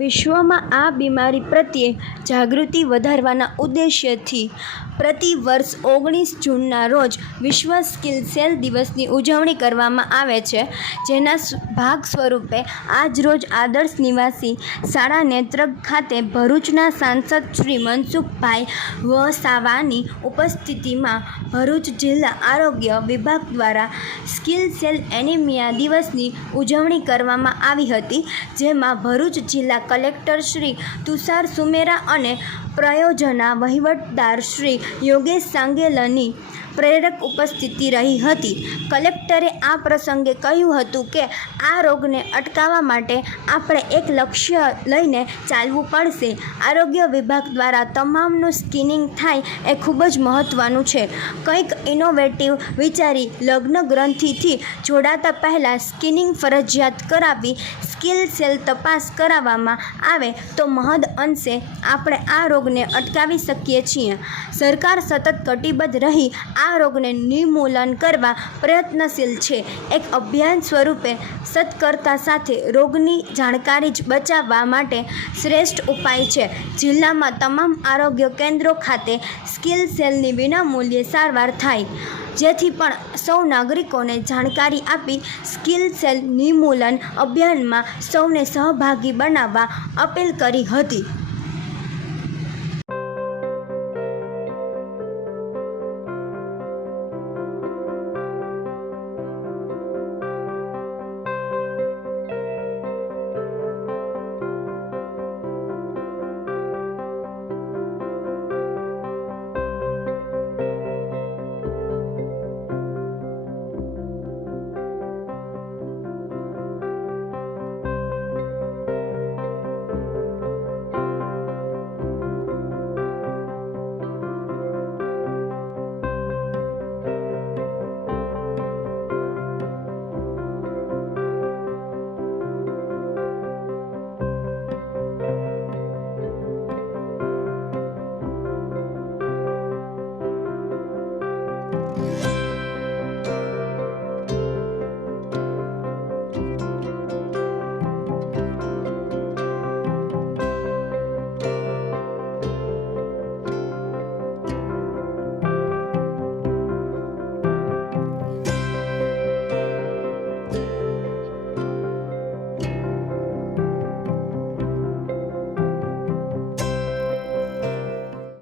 વિશ્વમાં આ બીમારી પ્રત્યે જાગૃતિ વધારવાના ઉદ્દેશ્યથી પ્રતિ વર્ષ ઓગણીસ જૂનના રોજ વિશ્વ સ્કિલ સેલ દિવસની ઉજવણી કરવામાં આવે છે, જેના ભાગ સ્વરૂપે આજરોજ આદર્શ નિવાસી શાળા નેત્રક ખાતે ભરૂચના સાંસદ શ્રી મનસુખભાઈ વસાવાની ઉપસ્થિતિમાં ભરૂચ જિલ્લા આરોગ્ય વિભાગ દ્વારા સ્કિલ સેલ એનિમિયા દિવસની ઉજવણી કરવામાં આવી હતી, જેમાં ભરૂચ જિલ્લા કલેક્ટર શ્રી તુષાર સુમેરા અને પ્રયોજના વહીવટદાર શ્રી યોગેશ સાંગેલની પ્રેરક ઉપસ્થિતિ રહી હતી. કલેક્ટરે આ પ્રસંગે કહ્યું હતું કે, આ રોગને અટકાવવા માટે આપણે એક લક્ષ્ય લઈને ચાલવું પડશે. આરોગ્ય વિભાગ દ્વારા તમામનું સ્કિનિંગ થાય એ ખૂબ જ મહત્ત્વનું છે. કંઈક ઇનોવેટિવ વિચારી લગ્ન ગ્રંથિથી જોડાતા પહેલાં સ્કિનિંગ ફરજિયાત કરાવી સ્કિલ સેલ તપાસ કરાવવામાં આવે તો મહદ અંશે આપણે આ રોગને અટકાવી શકીએ છીએ. સરકાર સતત કટિબદ્ધ રહી આ રોગને નિર્મૂલન કરવા પ્રયત્નશીલ છે. એક અભિયાન સ્વરૂપે સત્કર્તા સાથે રોગની જાણકારી જ બચાવવા માટે શ્રેષ્ઠ ઉપાય છે. જિલ્લામાં તમામ આરોગ્ય કેન્દ્રો ખાતે સ્કિલ સેલની વિનામૂલ્યે સારવાર થાય. જેથી પણ સૌ નાગરિકોને જાણકારી આપી સ્કિલ સેલ નિર્મૂલન અભિયાનમાં સૌને સહભાગી બનાવવા અપીલ કરી હતી. あ。